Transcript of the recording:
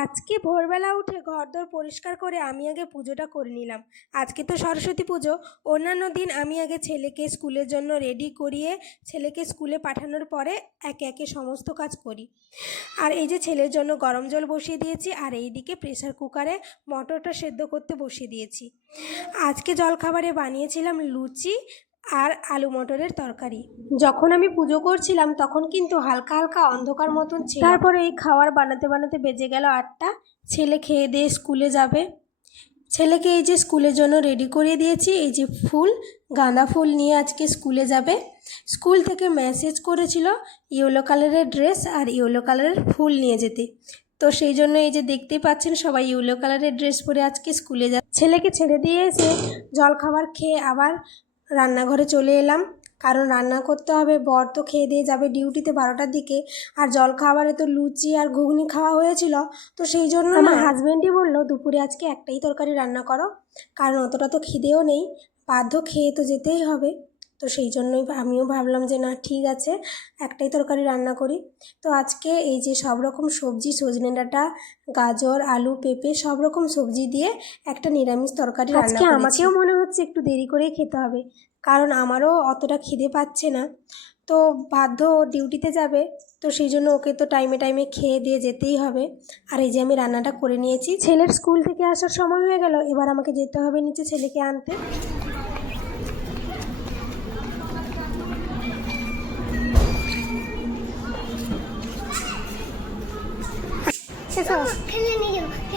আজকে ভোরবেলা উঠে ঘরদোর পরিষ্কার করে আমি আগে পুজোটা করে নিলাম। আজকে তো সরস্বতী পুজো। অন্যান্য দিন আমি আগে ছেলেকে স্কুলের জন্য রেডি করিয়ে ছেলেকে স্কুলে পাঠানোর পরে একে একে সমস্ত কাজ করি। আর এই যে ছেলের জন্য গরম জল বসিয়ে দিয়েছি, আর এইদিকে প্রেসার কুকারে মটরটা সেদ্ধ করতে বসিয়ে দিয়েছি। আজকে জলখাবারে বানিয়েছিলাম লুচি আর আলু মটরের তরকারি। যখন আমি পুজো করছিলাম তখন কিন্তু হালকা হালকা অন্ধকার মতন ছিল। তারপরে এই খাবার বানাতে বানাতে বেজে গেল 8টা। ছেলে খেয়ে দিয়ে স্কুলে যাবে। ছেলেকে এই যে স্কুলের জন্য রেডি করিয়ে দিয়েছি। এই যে ফুল, গাঁদা ফুল নিয়ে আজকে স্কুলে যাবে। স্কুল থেকে মেসেজ করেছিল ইয়েলো কালারের ড্রেস আর ইয়েলো কালারের ফুল নিয়ে যেতে। তো সেই জন্য এই যে দেখতেই পাচ্ছেন সবাই ইয়েলো কালারের ড্রেস পরে আজকে স্কুলে যায়। ছেলেকে ছেড়ে দিয়ে এসে জলখাবার খেয়ে আবার রান্নাঘরে চলে এলাম, কারণ রান্না করতে হবে। বর তো খেয়ে দিয়ে যাবে ডিউটিতে 12টার দিকে, আর জলখাবারে তো লুচি আর ঘুগনি খাওয়া হয়েছিল। তো সেই জন্য আমার হাজব্যান্ডই বললো দুপুরে আজকে একটাই তরকারি রান্না করো, কারণ অতটা তো খিদেও নেই, বাধ্য খেয়ে তো যেতেই হবে। তো সেই জন্যই আমিও ভাবলাম যে না ঠিক আছে, একটাই তরকারি রান্না করি। তো আজকে এই যে সব রকম সবজি, সজনে ডাঁটা, গাজর, আলু, পেঁপে সব রকম সবজি দিয়ে একটা নিরামিষ তরকারি রান্না করেছি। আমাকেও মনে হচ্ছে একটু দেরি করেই খেতে হবে, কারণ আমারও অতটা খিদে পাচ্ছে না। তো বাধ্য ডিউটিতে যাবে, তো সেই জন্য ওকে তো টাইমে টাইমে খেয়ে দিয়ে যেতেই হবে। আর এই যে আমি রান্নাটা করে নিয়েছি। ছেলের স্কুল থেকে আসার সময় হয়ে গেল, এবার আমাকে যেতে হবে নিচে ছেলেকে আনতে।